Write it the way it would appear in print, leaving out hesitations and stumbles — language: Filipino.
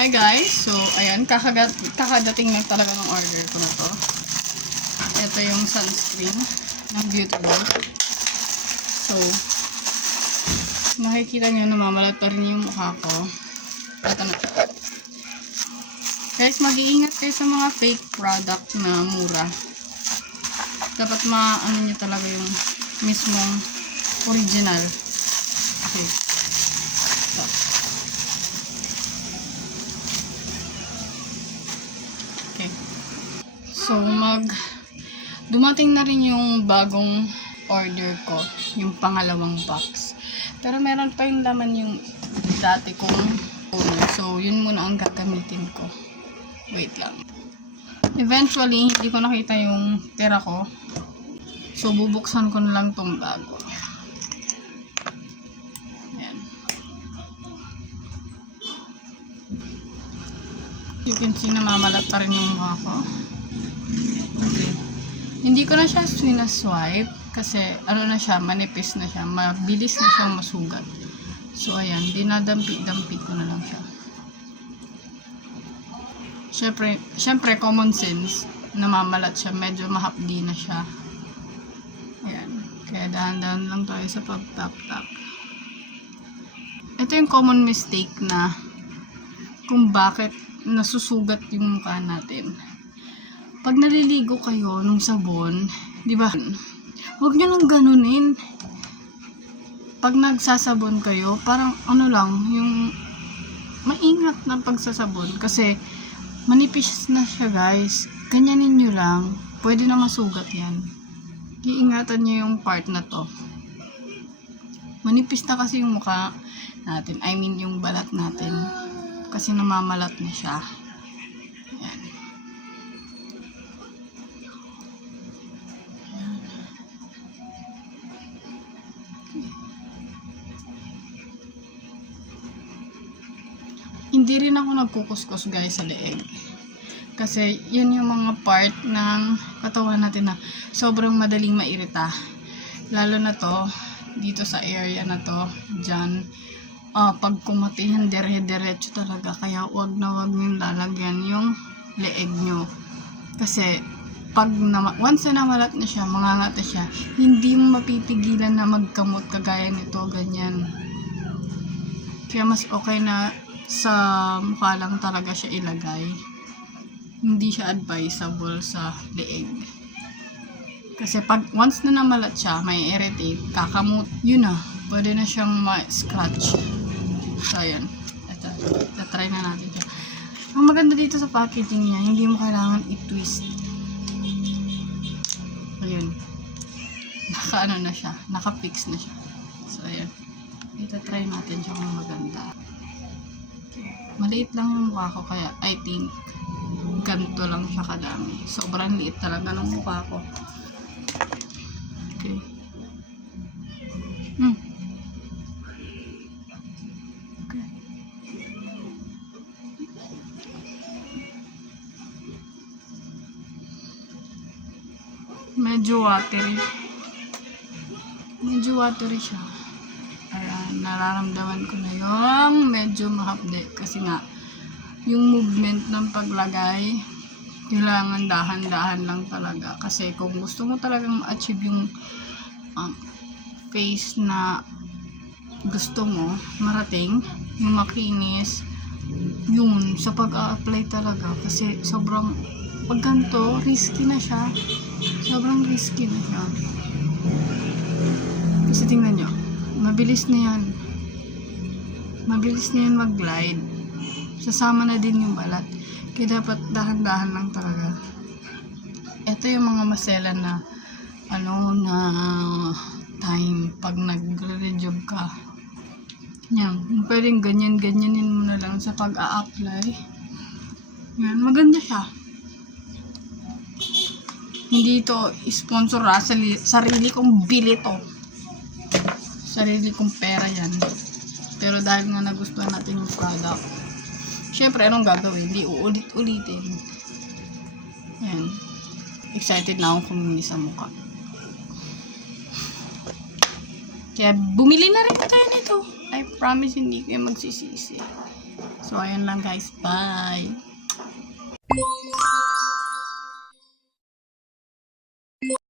Hi guys, so ayan, kakadating na talaga ng order ko na to. Ito yung sunscreen ng Beauty World. So, makikita nyo namamalat pa rin yung mukha ko. Ito na. Guys, mag-iingat kayo sa mga fake product na mura. Dapat maano nyo talaga yung mismong original. Okay. So. Okay. So, dumating na rin yung bagong order ko, yung pangalawang box. Pero meron pa yung laman yung dati kong phone. So, yun muna ang gagamitin ko. Wait lang. Eventually, hindi ko nakita yung tira ko. So, bubuksan ko na lang tong bago. Ayan. You can see, namamalat pa rin yung mukha ko. Okay. Hindi ko na siya sinaswipe kasi ano na siya, manipis na siya, mabilis na siyang masugat. So ayan, dinadampi-dampi ko na lang siya. Syempre common sense, namamalat siya, medyo mahapdi na siya. Ayan, kaya dahan-dahan lang tayo sa pag-tap-tap. Ito yung common mistake na kung bakit nasusugat yung mukha natin. Pag naliligo kayo nung sabon, di ba? Huwag nyo lang ganunin. Pag nagsasabon kayo, parang ano lang, yung maingat na pagsasabon. Kasi manipis na siya guys. Ganyanin nyo lang. Pwede na masugat yan. Iingatan nyo yung part na to. Manipis na kasi yung mukha natin. I mean yung balat natin. Kasi namamalat na siya. Ayan. Hindi rin ako nagkukuskus guys sa leeg. Kasi yun yung mga part ng katawan natin na sobrang madaling mairita. Lalo na to, dito sa area na to, dyan. Pag kumatihan, dire-diretso talaga. Kaya wag na wag nyo lalagyan yung leeg nyo. Kasi pag once na namalat na siya, mangangata siya, hindi mo mapipigilan na magkamot kagaya nito, ganyan. Kaya mas okay na sa mukha lang talaga siya ilagay. Hindi siya advisable sa leeg. Kasi pag once na namalat siya, may irritate, kakamot, yun na, pwede na siyang ma-scratch. So ayan, ito, try na natin siya. Ang maganda dito sa packaging niya, hindi mo kailangan i-twist. Ayun, naka-ano na siya, naka-fix na siya. So ayan, ito try natin siya kung maganda. Maliit lang yung mukha ko, kaya I think ganito lang siya kadami. Sobrang liit talaga ng mukha ko. Okay. Okay. Medyo watery. Medyo watery siya. Ayan, nararamdaman ko na yung medyo mahapde. Kasi nga, yung movement ng paglagay, kailangan dahan-dahan lang talaga. Kasi kung gusto mo talagang ma-achieve yung face na gusto mo, marating, yung makinis, yun, sa pag-a-apply talaga. Kasi sobrang, pag ganito, risky na siya. Sobrang risky na siya. Kasi tingnan nyo, mabilis na yan. Mabilis na yan mag-glide. Sasama na din yung balat. Kaya dapat dahan-dahan lang talaga. Ito yung mga maselan na na time pag nagre-rejob ka. Yan. Pwedeng ganyan-ganyanin mo na lang sa pag-a-apply. Yan. Maganda siya. Hindi ito sponsor sarili kong bili to. Sarili kong pera yan. Pero dahil nga nagustuhan natin yung product, syempre anong gagawin? Hindi uulit-ulitin. Yan. Excited na akong kuminis sa mukha. Kaya bumili na rin tayo nito. I promise hindi kayo magsisisi. So, ayan lang guys. Bye!